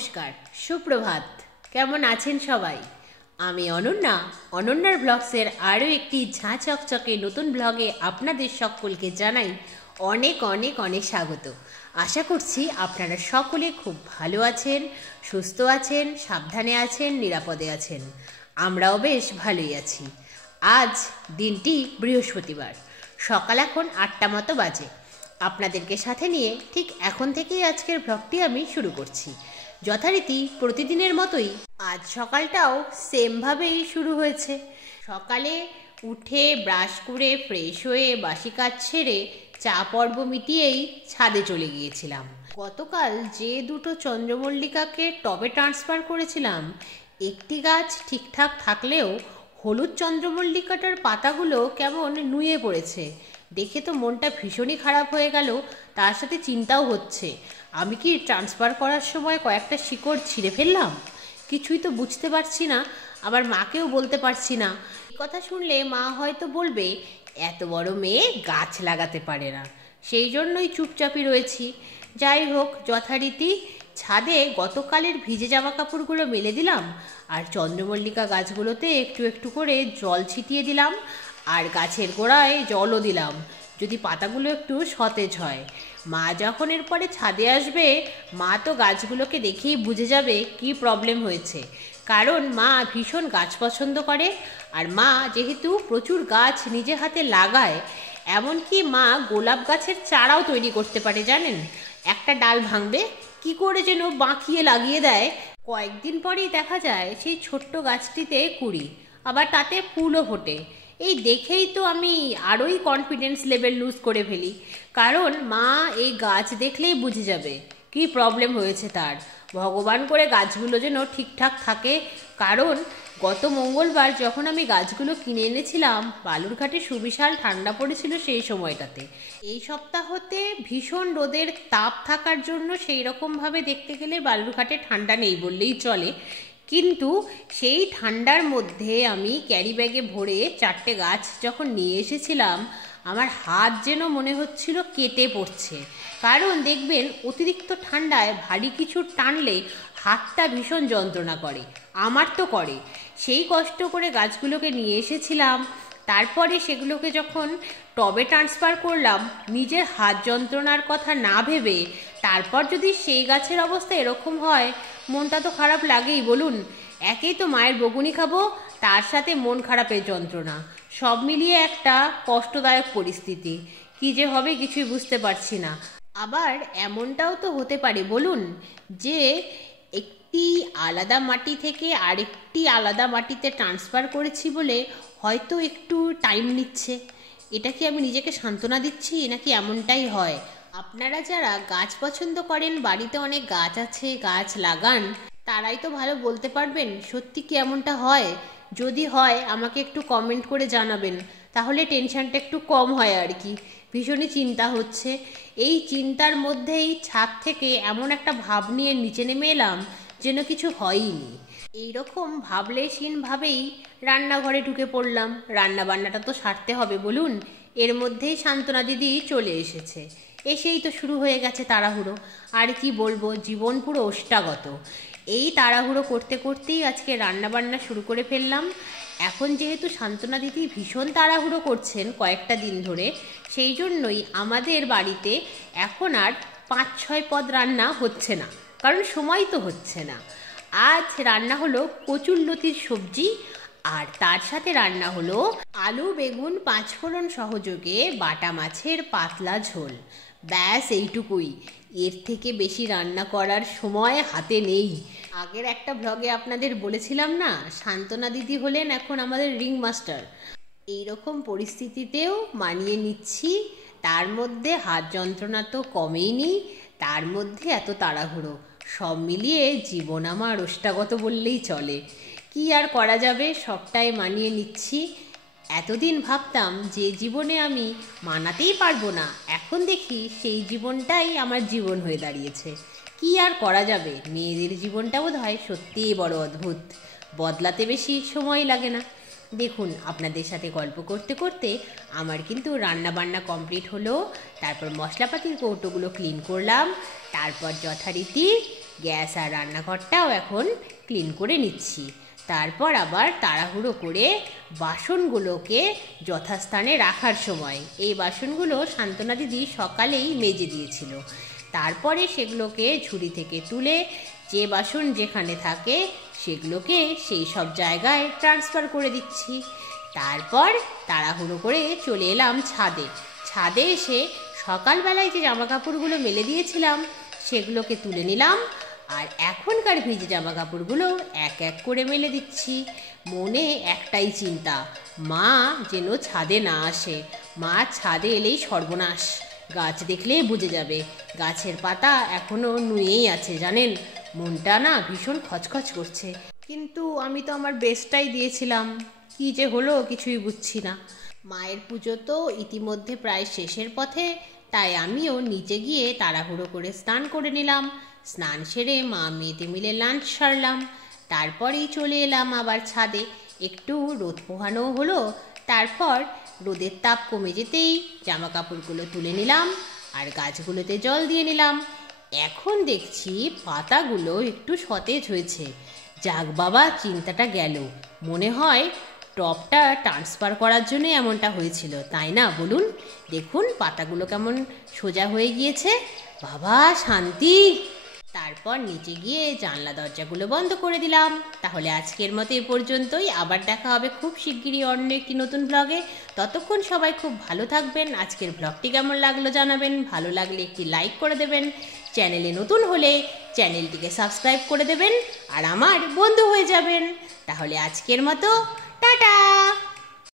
নমস্কার, সুপ্রভাত। কেমন আছেন সবাই? আমি অনন্যা, অনন্যার ব্লগসের আরও একটি ঝাঁ চকচকে নতুন ব্লগে আপনাদের সকলকে জানাই অনেক অনেক অনেক স্বাগত। আশা করছি আপনারা সকলে খুব ভালো আছেন, সুস্থ আছেন, সাবধানে আছেন, নিরাপদে আছেন। আমরাও বেশ ভালোই আছি। আজ দিনটি বৃহস্পতিবার, সকাল এখন 8টা মতো বাজে। আপনাদেরকে সাথে নিয়ে ঠিক এখন থেকেই আজকের ব্লগটি আমি শুরু করছি। যথারীতি প্রতিদিনের মতোই আজ সকালটাও সেমভাবেই শুরু হয়েছে। সকালে উঠে ব্রাশ করে ফ্রেশ হয়ে বাসি কাজ ছেড়ে চা পর্ব মিটিয়েই ছাদে চলে গিয়েছিলাম। গতকাল যে দুটো চন্দ্রমল্লিকাকে টবে ট্রান্সফার করেছিলাম, একটি গাছ ঠিকঠাক থাকলেও হলুদ চন্দ্রমল্লিকাটার পাতাগুলো কেমন নুয়ে পড়েছে। দেখে তো মনটা ভীষণই খারাপ হয়ে গেল, তার সাথে চিন্তাও হচ্ছে আমি কি ট্রান্সফার করার সময় কয়েকটা শিকড় ছিঁড়ে ফেললাম। কিছুই তো বুঝতে পারছি না, আবার মাকেও বলতে পারছি না। এই কথা শুনলে মা হয়তো বলবে এত বড় মেয়ে গাছ লাগাতে পারে না, সেই জন্যই চুপচাপই রয়েছি। যাই হোক, যথারীতি ছাদে গতকালের ভিজে জামা কাপড়গুলো মেলে দিলাম, আর চন্দ্রমল্লিকা গাছগুলোতে একটু একটু করে জল ছিটিয়ে দিলাম, আর গাছের গোড়ায় জলও দিলাম, যদি পাতাগুলো একটু সতেজ হয়। মা যখন এরপরে ছাদে আসবে, মা তো গাছগুলোকে দেখেই বুঝে যাবে কি প্রবলেম হয়েছে, কারণ মা ভীষণ গাছ পছন্দ করে। আর মা যেহেতু প্রচুর গাছ নিজে হাতে লাগায়, এমনকি মা গোলাপ গাছের চারাও তৈরি করতে পারে জানেন। একটা ডাল ভাঙবে, কি করে যেন বাঁকিয়ে লাগিয়ে দেয়, কয়েকদিন পরেই দেখা যায় সেই ছোট্ট গাছটিতে কুঁড়ি, আবার তাতে ফুলও ফোটে। এই দেখেই তো আমি আরোই কনফিডেন্স লেভেল লুজ করে ফেলি, কারণ মা এই গাছ দেখলেই বুঝে যাবে কি প্রবলেম হয়েছে তার। ভগবান করে গাছগুলো যেন ঠিকঠাক থাকে, কারণ গত মঙ্গলবার যখন আমি গাছগুলো কিনে এনেছিলাম, বালুরঘাটে সুবিশাল ঠান্ডা পড়েছিল সেই সময়টাতে। এই সপ্তাহতে ভীষণ রোদের তাপ থাকার জন্য সেই রকমভাবে দেখতে গেলে বালুরঘাটে ঠান্ডা নেই বললেই চলে, কিন্তু সেই ঠান্ডার মধ্যে আমি ক্যারি ব্যাগে ভরে 4টে গাছ যখন নিয়ে এসেছিলাম, আমার হাত যেন মনে হচ্ছিল কেটে পড়ছে। কারণ দেখবেন অতিরিক্ত ঠান্ডায় ভারী কিছু টানলে হাতটা ভীষণ যন্ত্রণা করে, আমার তো করে। সেই কষ্ট করে গাছগুলোকে নিয়ে এসেছিলাম, তারপরে সেগুলোকে যখন টবে ট্রান্সফার করলাম, নিজের হাত যন্ত্রণার কথা না ভেবে তারপর যদি সেই গাছের অবস্থা এরকম হয়, মনটা তো খারাপ লাগেই বলুন। একেই তো মায়ের বকুনি খাবো, তার সাথে মন খারাপের যন্ত্রণা, সব মিলিয়ে একটা কষ্টদায়ক পরিস্থিতি। কি যে হবে কিছুই বুঝতে পারছি না। আবার এমনটাও তো হতে পারে বলুন, যে একটি আলাদা মাটি থেকে আরেকটি আলাদা মাটিতে ট্রান্সফার করেছি বলে হয়তো একটু টাইম নিচ্ছে। এটা কি আমি নিজেকে সান্ত্বনা দিচ্ছি, নাকি এমনটাই হয়? আপনারা যারা গাছ পছন্দ করেন, বাড়িতে অনেক গাছ আছে, গাছ লাগান, তারাই তো ভালো বলতে পারবেন সত্যি কি এমনটা হয়। যদি হয় আমাকে একটু কমেন্ট করে জানাবেন, তাহলে টেনশনটা একটু কম হয় আর কি। ভীষণই চিন্তা হচ্ছে। এই চিন্তার মধ্যেই ছাদ থেকে এমন একটা ভাব নিয়ে নিচে নেমে এলাম যেন কিছু হয়ইনি। এইরকম ভাবলেশীনভাবেই রান্নাঘরে ঢুকে পড়লাম। রান্না বান্নাটা তো সারতে হবে বলুন। এর মধ্যেই সান্ত্বনা দিদি চলে এসেছে। এসেই তো শুরু হয়ে গেছে তাড়াহুড়ো। আর কি বলবো, জীবন পুরো ওষ্ঠাগত। এই তাড়াহুড়ো করতে করতেই আজকে রান্নাবান্না শুরু করে ফেললাম। এখন যেহেতু সান্ত্বনা দিদি ভীষণ তাড়াহুড়ো করছেন কয়েকটা দিন ধরে, সেই জন্যই আমাদের বাড়িতে এখন আর 5-6 পদ রান্না হচ্ছে না, কারণ সময় তো হচ্ছে না। আজ রান্না হলো কচুরলতির সবজি, আর তার সাথে রান্না হলো আলু বেগুন পাঁচফোড়ন সহযোগে বাটা মাছের পাতলা ঝোল। ব্যাস এইটুকুই, এর থেকে বেশি রান্না করার সময় হাতে নেই। আগের একটা ব্লগে আপনাদের বলেছিলাম না, সান্ত্বনা দিদি হলেন এখন আমাদের রিং মাস্টার। এইরকম পরিস্থিতিতেও মানিয়ে নিচ্ছি, তার মধ্যে হাত যন্ত্রণা তো কমেইনি, তার মধ্যে এত তাড়াহুড়ো, সব মিলিয়ে জীবন আমার ওষ্ঠাগত বললেই চলে। কি আর করা যাবে, সবটাই মানিয়ে নিচ্ছি। এতদিন ভাবতাম যে জীবনে আমি মানাতেই পারবো না, এখন দেখি সেই জীবনটাই আমার জীবন হয়ে দাঁড়িয়েছে। কি আর করা যাবে, মেয়েদের জীবনটা বোধহয় সত্যিই বড় অদ্ভুত, বদলাতে বেশি সময় লাগে না। দেখুন, আপনাদের সাথে গল্প করতে করতে আমার কিন্তু রান্না বান্না কমপ্লিট হলো। তারপর মশলাপাতির কৌটোগুলো ক্লিন করলাম, তারপর যথারীতি গ্যাস আর রান্নাঘরটাও এখন ক্লিন করে নিচ্ছি। তারপর আবার তাড়াহুড়ো করে বাসনগুলোকে যথাস্থানে রাখার সময়, এই বাসনগুলো সান্ত্বনা দিদি সকালেই মেজে দিয়েছিল। তারপরে সেগুলোকে ঝুড়ি থেকে তুলে যে বাসন যেখানে থাকে সেগুলোকে সেই সব জায়গায় ট্রান্সফার করে দিচ্ছি। তারপর তাড়াহুড়ো করে চলে এলাম ছাদে। ছাদে এসে সকালবেলায় যে জামা কাপড়গুলো মেলে দিয়েছিলাম সেগুলোকে তুলে নিলাম, আর এখনকার ভিজে জামা কাপড়গুলো এক এক করে মেলে দিচ্ছি। মনে একটাই চিন্তা, মা যেন ছাদে না আসে। মা ছাদে এলেই সর্বনাশ, গাছ দেখলেই বুঝে যাবে। গাছের পাতা এখনও নুয়েই আছে জানেন। মনটা না ভীষণ খচখচ করছে, কিন্তু আমি তো আমার বেস্টটাই দিয়েছিলাম, কি যে হলো কিছুই বুঝছি না। মায়ের পুজো তো ইতিমধ্যে প্রায় শেষের পথে, তাই আমিও নিচে গিয়ে তাড়াহুড়ো করে স্নান করে নিলাম। স্নান সেরে মা মেয়েতে মিলে লাঞ্চ সারলাম। তারপরেই চলে এলাম আবার ছাদে। একটু রোদ পোহানো হলো। তারপর রোদের তাপ কমে যেতেই জামা কাপড়গুলো তুলে নিলাম আর গাছগুলোতে জল দিয়ে নিলাম। এখন দেখছি পাতাগুলো একটু সতেজ হয়েছে। যাক বাবা, চিন্তাটা গেল। মনে হয় টপটা ট্রান্সফার করার জন্য এমনটা হয়েছিল, তাই না বলুন? দেখুন পাতাগুলো কেমন সোজা হয়ে গিয়েছে। বাবা শান্তি। তারপর নিচে গিয়ে জানলা দরজাগুলো বন্ধ করে দিলাম। তাহলে আজকের মতো এ পর্যন্তই। আবার দেখা হবে খুব শিগগিরই অন্য একটি নতুন ব্লগে। ততক্ষণ সবাই খুব ভালো থাকবেন। আজকের ব্লগটি কেমন লাগলো জানাবেন। ভালো লাগলে একটি লাইক করে দেবেন। চ্যানেলে নতুন হলে চ্যানেলটিকে সাবস্ক্রাইব করে দেবেন আর আমার বন্ধু হয়ে যাবেন। তাহলে আজকের মতো টাটা।